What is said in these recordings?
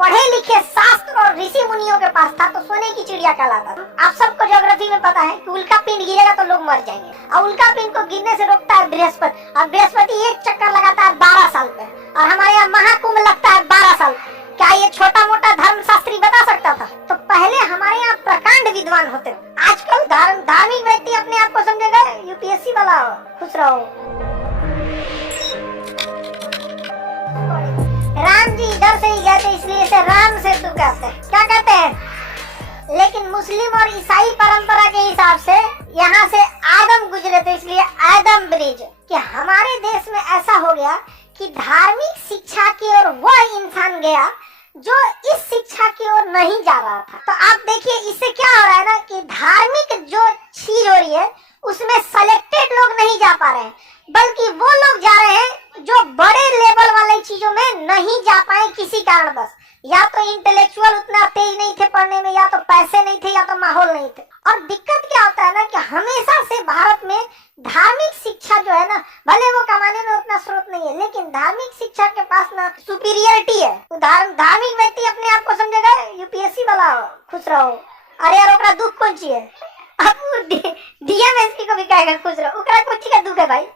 पढ़े लिखे शास्त्र और ऋषि मुनियों के पास था तो सोने की चिड़िया कहलाता था। आप सबको ज्योग्राफी में पता है कि उल्का पिंड गिरेगा तो लोग मर जाएंगे, और उल्का पिंड को गिरने से रोकता है बृहस्पति, और बृहस्पति एक चक्कर लगाता है 12 साल पे, और हमारे यहाँ महाकुंभ लगता है 12 साल। क्या ये छोटा मोटा धर्मशास्त्री बता सकता था? तो पहले हमारे यहाँ प्रकांड विद्वान होते थे। आजकल धार्मिक व्यक्ति अपने आप को समझेगा यूपीएससी वाला। खुश रहो। राम जी इधर से ही गए थे इसलिए इसे राम सेतु कहते हैं। क्या कहते हैं? लेकिन मुस्लिम और ईसाई परंपरा के हिसाब से यहाँ से आदम गुजरे थे इसलिए आदम ब्रिज। कि हमारे देश में ऐसा हो गया कि धार्मिक शिक्षा की ओर वह इंसान गया जो इस शिक्षा की ओर नहीं जा रहा था। तो आप देखिए इससे क्या हो रहा है ना कि धार्मिक जो चीज हो रही है उसमें सेलेक्टेड लोग नहीं जा पा रहे हैं, बल्कि वो लोग जा रहे हैं जो बड़े लेवल वाले चीजों में नहीं जा पाए किसी कारणवश। या तो इंटेलेक्चुअल उतना तेज नहीं थे पढ़ने में, या तो पैसे नहीं थे, या तो माहौल नहीं थे। और दिक्कत क्या होता है ना कि हमेशा से भारत में धार्मिक शिक्षा जो है ना, भले वो कमाने में उतना स्रोत नहीं है, लेकिन धार्मिक शिक्षा के पास ना सुपीरियरिटी है। धार्मिक व्यक्ति अपने आप को समझेगा यूपीएससी वाला। खुश रहो। अरे यार ओकरा दुख कौन ची है? अब डीएमएसपी को भी कहेगा खुश रहो, ओकरा कौन ची का दुख है भाई?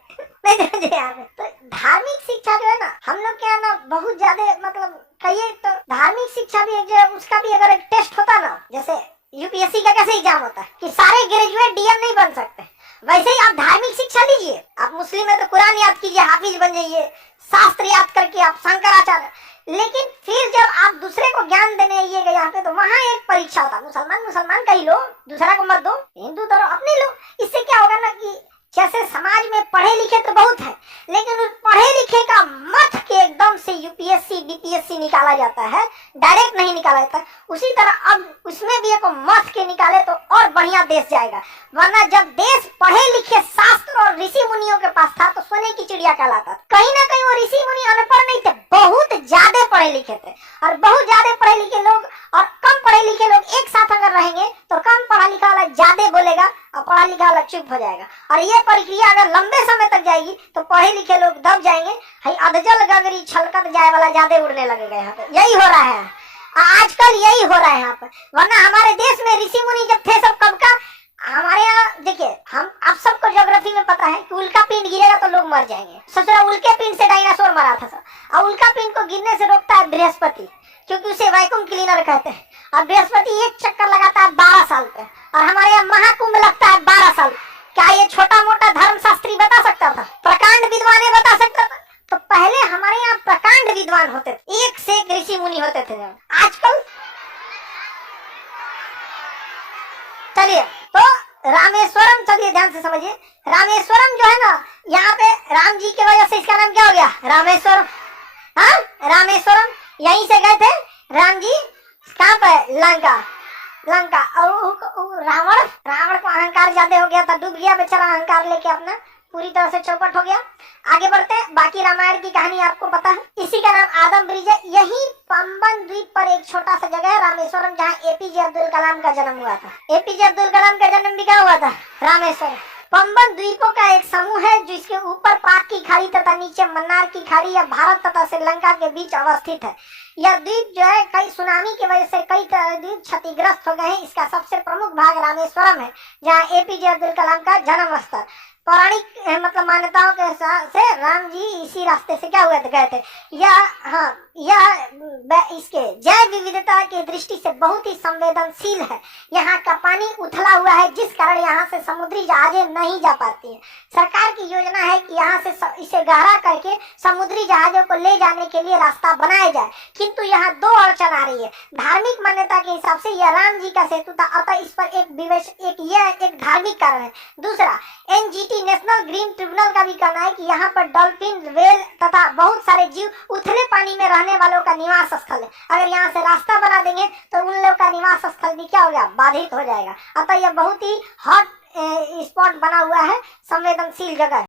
नहीं समझे यार। तो धार्मिक शिक्षा जो है ना हम लोग के यहाँ ना बहुत ज्यादा, मतलब कहिए तो धार्मिक शिक्षा भी एक उसका भी अगर एक टेस्ट होता ना, जैसे यूपीएससी का कैसे एग्जाम होता है कि सारे ग्रेजुएट डीएम नहीं बन सकते, वैसे ही आप धार्मिक शिक्षा लीजिए। आप मुस्लिम है तो कुरान याद कीजिए, हाफिज बन जाइए, शास्त्र याद करके आप शंकराचार्य। लेकिन फिर जब आप दूसरे को ज्ञान देने आइएगा यहाँ पे तो वहाँ एक परीक्षा होता है। मुसलमान का ही लो, दूसरा को मत दो, हिंदू तो अपने लो। इससे क्या होगा ना कि जैसे समाज में पढ़े लिखे तो बहुत है, लेकिन उस पढ़े लिखे का मत के एकदम से यूपीएससी बीपीएससी निकाला जाता है, डायरेक्ट नहीं निकाला जाता। उसी तरह अब उसमें भी एक मत के निकाले तो और बढ़िया देश जाएगा। वरना जब देश पढ़े लिखे शास्त्र और ऋषि मुनियों के पास था तो सोने की चिड़िया कहलाता। कहीं ना कहीं वो ऋषि मुनि अनपढ़ नहीं थे, बहुत ज्यादा पढ़े लिखे थे। और बहुत ज्यादा पढ़े लिखे लोग और कम पढ़े लिखे लोग एक साथ अगर रहेंगे तो कम पढ़ा लिखा वाला ज्यादा बोलेगा और पढ़ा लिखा वाला चुप हो जाएगा। और ये प्रक्रिया अगर लंबे समय तक जाएगी तो पढ़े लिखे लोग दब जाएंगे, अधजल गगरी छलकत जाए वाला ज्यादा उड़ने लगेगा। यहाँ पे यही हो रहा है आजकल, यही हो रहा है यहाँ पे। वरना हमारे देश में ऋषि मुनि जब थे सब कब का, हमारे यहाँ देखिए हम आप सबको ज्योग्राफी में पता है कि उल्का पिंड गिरेगा तो लोग मर जाएंगे। सोचो उल्के पिंड से डायनासोर मरा था सब, और उल्का पिंड को गिरने से रोकता है बृहस्पति, क्योंकि उसे वैक्यूम क्लीनर कहते हैं। और बृहस्पति एक चक्कर लगाता है 12 साल पे, और हमारे यहाँ महाकुंभ लगता है 12 साल। क्या ये छोटा मोटा धर्मशास्त्री बता सकता था? प्रकांड विद्वान बता सकता था? तो पहले हमारे यहाँ प्रकांड विद्वान होते थे, एक से एक ऋषि मुनि होते थे। आजकल चलिए तो रामेश्वरम, चलिए ध्यान से समझिए। रामेश्वरम जो है ना, यहाँ पे राम जी की वजह से इसका नाम क्या हो गया? रामेश्वरम। हाँ रामेश्वरम, यहीं से गए थे राम जी। कहाँ पे? लंका। और रावण को अहंकार ज्यादा हो गया था, डूब गया बेचारा अहंकार लेके, अपना पूरी तरह से चौपट हो गया। आगे बढ़ते हैं, बाकी रामायण की कहानी आपको पता है। इसी का नाम आदम ब्रिज है। यही पंबन द्वीप पर एक छोटा सा जगह है रामेश्वरम, जहाँ एपीजे अब्दुल कलाम का जन्म हुआ था। एपीजे अब्दुल कलाम का जन्म भी कहाँ हुआ था? रामेश्वरम। पंबन द्वीपों का एक समूह है जिसके ऊपर पाक की खाड़ी तथा नीचे मन्नार की खाड़ी या भारत तथा श्रीलंका के बीच अवस्थित है। यह द्वीप जो है कई सुनामी की वजह से कई द्वीप क्षतिग्रस्त हो गए हैं। इसका सबसे प्रमुख भाग रामेश्वरम है, जहाँ एपीजे अब्दुल कलाम का जन्म स्थल। पौराणिक मतलब मान्यताओं के हिसाब से राम जी इसी रास्ते से क्या हुए थे, गए थे। यह इसके जैव विविधता की दृष्टि से बहुत ही संवेदनशील है। यहाँ का पानी उथला हुआ है, जिस कारण यहाँ से समुद्री जहाजें नहीं जा पाती हैं। सरकार की योजना है कि यहाँ से इसे गहरा करके समुद्री जहाजों को ले जाने के लिए रास्ता बनाया जाए, किंतु यहाँ दो अड़चन आ रही है। धार्मिक मान्यता के हिसाब से यह राम जी का सेतु था, अतः इस पर एक धार्मिक कारण है। दूसरा, एनजीटी नेशनल ग्रीन ट्रिब्यूनल का भी कहना है कि यहाँ पर डॉल्फिन, व्हेल तथा बहुत सारे जीव उथले पानी में रहने वालों का निवास स्थल है। अगर यहाँ से रास्ता बना देंगे तो उन लोगों का निवास स्थल भी क्या हो गया? बाधित हो जाएगा। अतः यह बहुत ही हॉट स्पॉट बना हुआ है, संवेदनशील जगह है।